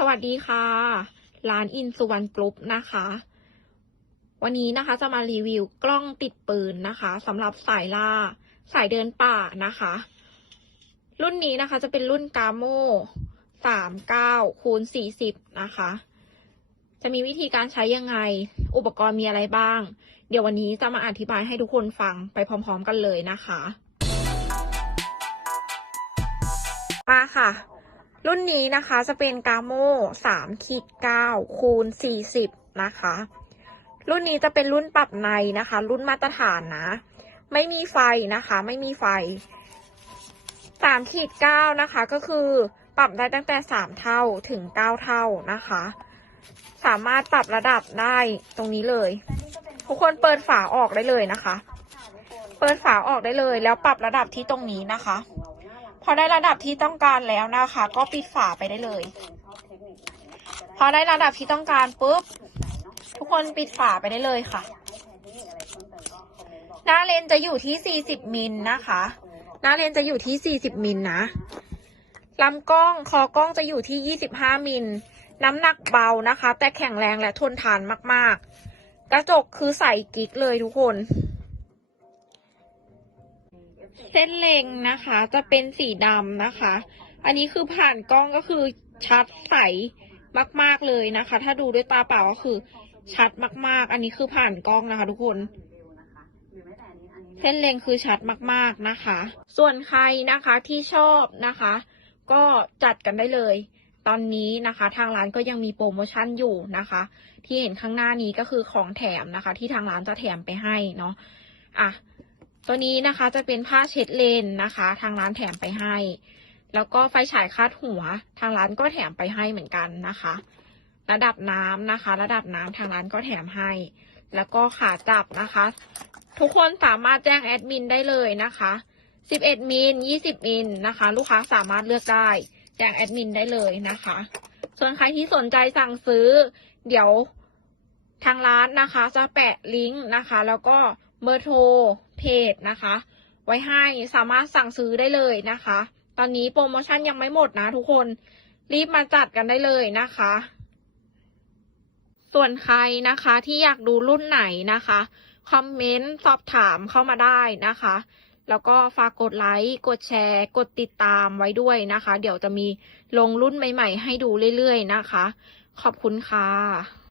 สวัสดีค่ะ ร้านอินสุวรรณกรุ๊ปนะคะ วันนี้นะคะจะมารีวิวกล้องติดปืนนะคะสำหรับสายล่า สายเดินป่านะคะ รุ่นนี้นะคะจะเป็นรุ่นกาโมสามเก้าคูณสี่สิบนะคะ จะมีวิธีการใช้ยังไง อุปกรณ์มีอะไรบ้าง เดี๋ยววันนี้จะมาอธิบายให้ทุกคนฟังไปพร้อม ๆ กันเลยนะคะ มาค่ะ รุ่นนี้นะคะจะเป็นกาโมสามขีดเก้าคูณสี่สิบนะคะ รุ่นนี้จะเป็นรุ่นปรับในนะคะ รุ่นมาตรฐานนะ ไม่มีไฟนะคะ ไม่มีไฟสามขีดเก้านะคะ ก็คือปรับได้ตั้งแต่สามเท่าถึงเก้าเท่านะคะ สามารถปรับระดับได้ตรงนี้เลย ทุกคนเปิดฝาออกได้เลยนะคะ เปิดฝาออกได้เลยแล้วปรับระดับที่ตรงนี้นะคะ พอได้ระดับที่ต้องการแล้วนะคะ ก็ปิดฝาไปได้เลย พอได้ระดับที่ต้องการปุ๊บ ทุกคนปิดฝาไปได้เลยค่ะ หน้าเลนจะอยู่ที่ 40 มิลนะคะ หน้าเลนจะอยู่ที่ 40 มิลนะลำกล้องคอกล้องจะอยู่ที่ 25 มิล น้ำหนักเบานะคะ แต่แข็งแรงและทนทานมาก ๆ กระจกคือใส่กิ๊กเลยทุกคน ส้นเล็งนะคะ จะเป็นสีดำนะคะ อันนี้คือผ่านกล้องก็คือชัดใสมาก ๆเลยนะคะ ถ้าดูด้วยตาเปล่าก็คือชัดมาก ๆ อันนี้คือผ่านกล้องนะคะ ทุกคนเส้นเล็งคือชัดมาก ๆนะคะ ส่วนใครนะคะที่ชอบนะคะ ก็จัดกันได้เลย ตอนนี้นะคะ ทางร้านก็ยังมีโปรโมชั่นอยู่นะคะ ที่เห็นข้างหน้านี้ก็คือของแถมนะคะ ที่ทางร้านจะแถมไปให้เนาะอะ ตัวนี้นะคะจะเป็นผ้าเช็ดเลนนะคะ ทางร้านแถมไปให้ แล้วก็ไฟฉายคาดหัว ทางร้านก็แถมไปให้เหมือนกันนะคะ ระดับน้ำนะคะ ระดับน้ำทางร้านก็แถมให้ แล้วก็ขาจับนะคะ ทุกคนสามารถแจ้งแอดมินได้เลยนะคะ11มิล20มิลนะคะ ลูกค้าสามารถเลือกได้แจ้งแอดมินได้เลยนะคะ ส่วนใครที่สนใจสั่งซื้อ เดี๋ยวทางร้านนะคะ จะแปะลิงก์นะคะ แล้วก็ เบอร์โทรเพจนะคะ ไว้ให้สามารถสั่งซื้อได้เลยนะคะ ตอนนี้โปรโมชั่นยังไม่หมดนะทุกคนรีบมาจัดกันได้เลยนะคะ ส่วนใครนะคะที่อยากดูรุ่นไหนนะคะคอมเมนต์สอบถามเข้ามาได้นะคะ แล้วก็ฝากกดไลค์ กดแชร์ กดติดตามไว้ด้วยนะคะ เดี๋ยวจะมีลงรุ่นใหม่ ๆ ให้ดูเรื่อยๆนะคะ ขอบคุณค่ะ